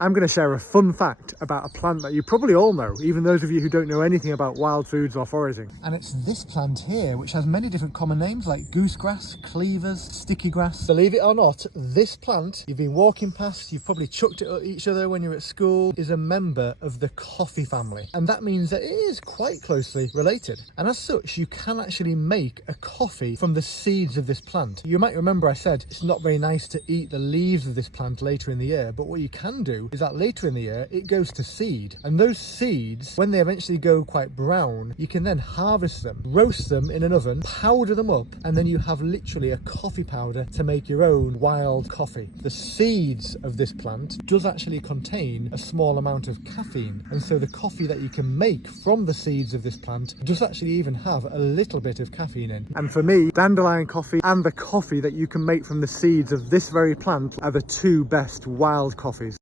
I'm going to share a fun fact about a plant that you probably all know, even those of you who don't know anything about wild foods or foraging. And it's this plant here, which has many different common names like goosegrass, cleavers, sticky grass. Believe it or not, this plant, you've been walking past, you've probably chucked it at each other when you're at school, is a member of the coffee family. And that means that it is quite closely related. And as such, you can actually make a coffee from the seeds of this plant. You might remember I said it's not very nice to eat the leaves of this plant later in the year, but what you can do is that later in the year it goes to seed, and those seeds, when they eventually go quite brown, you can then harvest them, roast them in an oven, powder them up, and then you have literally a coffee powder to make your own wild coffee. The seeds of this plant does actually contain a small amount of caffeine, and so the coffee that you can make from the seeds of this plant does actually even have a little bit of caffeine in. And for me, dandelion coffee and the coffee that you can make from the seeds of this very plant are the two best wild coffees.